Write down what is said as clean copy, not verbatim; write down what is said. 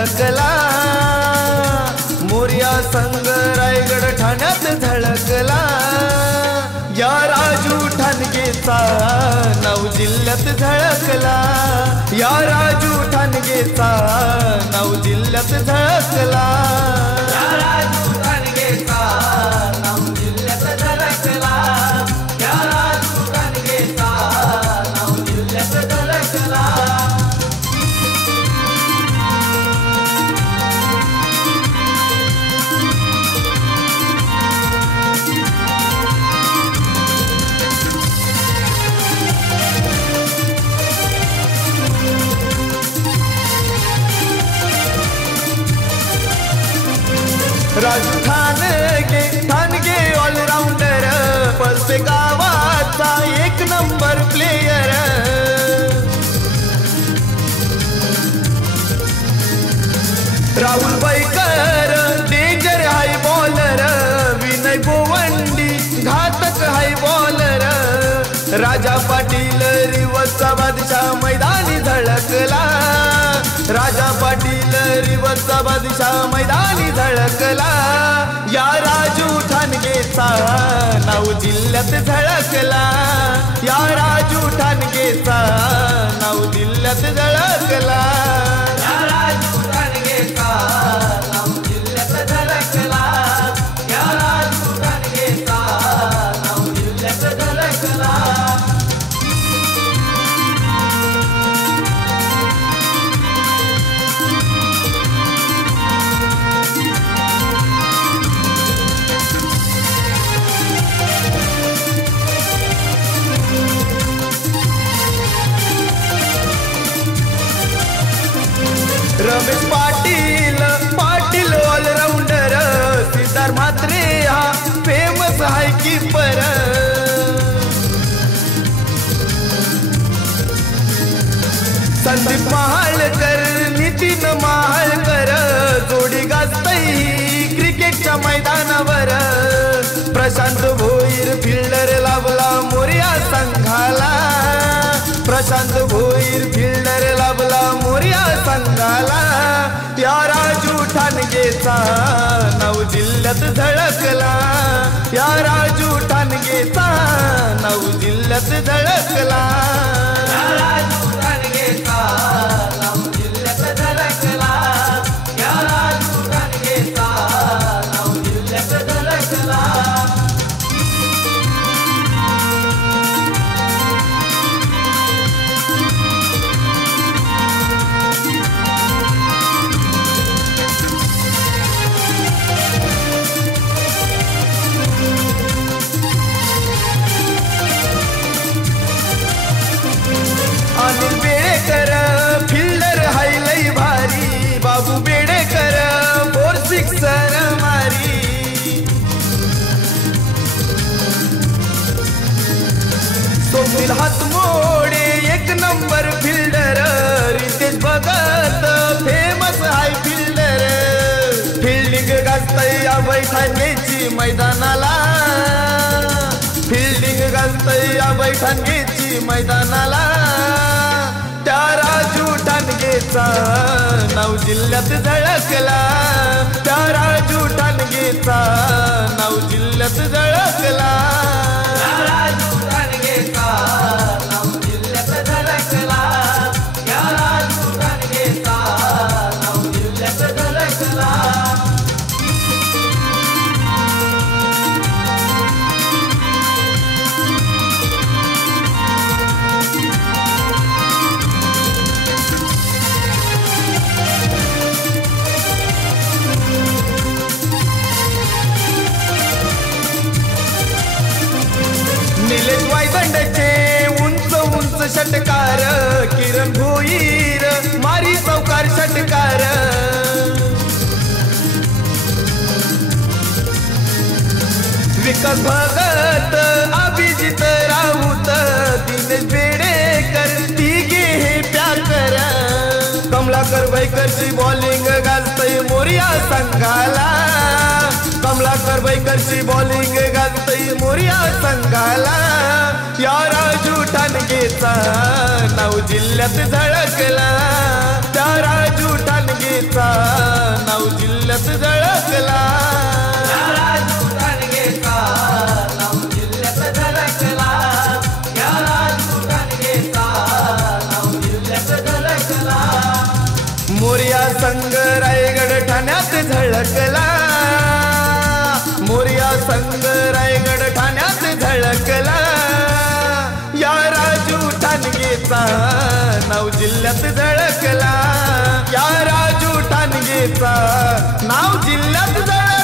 झळकला, मोर्या संग रायगड ठाण्यात झळकला, या राजू ठाणगेचा नाव जिल्ह्यात झळकला, या राजू ठाणगेचा नाव जिल्ह्यात झळकला, या राजू ठाणगेचा नाव जिल्ह्यात झळकला, या राजू ठाणगेचा नाव जिल्ह्यात झळकला. राजू ठाणगे ऑलराऊंडर, पळसे गावाचा एक number player, Rahul Baikar danger हाय बॉलर, विनय गोवंडी घातक हाय बॉलर, राजा पाटील रिवसचा बादशाह मैदानी झळकला, राजा पाटील रिवसचा बादशाह मैदानी झळकला, या राजू ठाणगेचा नाव जिल्ह्यात झळकला, या राजू ठाणगेचा नाव जिल्ह्यात झळकला, या राजू ठाणगेचा नाव जिल्ह्यात झळकला, या राजू ठाणगेचा नाव जिल्ह्यात झळकला. रमेश पाटील ऑलराऊंडर, सिद्धार्थ म्हात्रे हा फेमस हाय कीपर, संदीप महाळकर नितीन महाळकर जोडी गाजतई क्रिकेटच्या मैदानावर, प्रशांत भोईर फिल्डर लाभला मोर्या संघाला, प्रशांत भोईर फिल्डर लाभला मोर्या संघाला, या राजू ठाणगेचा नाव जिल्ह्यात झळकला, या राजू ठाणगेचा नाव जिल्ह्यात झळकला, या राजू ठाणगेचा नाव जिल्ह्यात झळकला, या राजू ठाणगेचा नाव जिल्ह्यात झळकला. अनिल बेडेकर फिल्डर हाय लई भारी, बाबू बेडेकर 4-6 मारी, स्वप्नील हातमोडे एक number fielder, Ritesh Bhagat famous हाय फिल्डर, फिल्डिंग गाजतई अभय ठाणगेची मैदानाला, फिल्डिंग गाजतई अभय ठाणगेची मैदानाला, त्या राजू ठाणगेचा नाव जिल्ह्यात झळकला, त्या राजू ठाणगेचा नाव जिल्ह्यात झळकला, त्या राजू ठाणगेचा नाव जिल्ह्यात झळकला, त्या राजू ठाणगेचा नाव जिल्ह्यात झळकला. निलेश वायदंडचे उंच उंच षटकार, किरण भोईर मारी चौकार षटकार, विकास भगत अभिजित राऊत दिनेश बेडेकर तिघे हे प्याकर, कमलाकर बैकरची बॉलिंग गाजतई मोर्या संघाला, कमलाकर बैकरची बॉलिंग गाजतई मोर्या संघाला, या राजू ठाणगेचा नाव जिल्ह्यात झळकला, त्या राजू ठाणगेचा ठाणगेचा नाव जिल्ह्यात झळकला. या राजू ठाणगेचा नाव जिल्ह्यात झळकला. या राजू ठाणगेचा नाव जिल्ह्यात झळकला. मोरया संघ रायगड ठाण्यात झळकला. मोरया संघ रायगड ठाण्यात झळकला. या राजू ठाणगेचा नाव जिल्ह्यात झळकला. या राजू ठाणगेचा नाव जिल्ह्यात झळकला.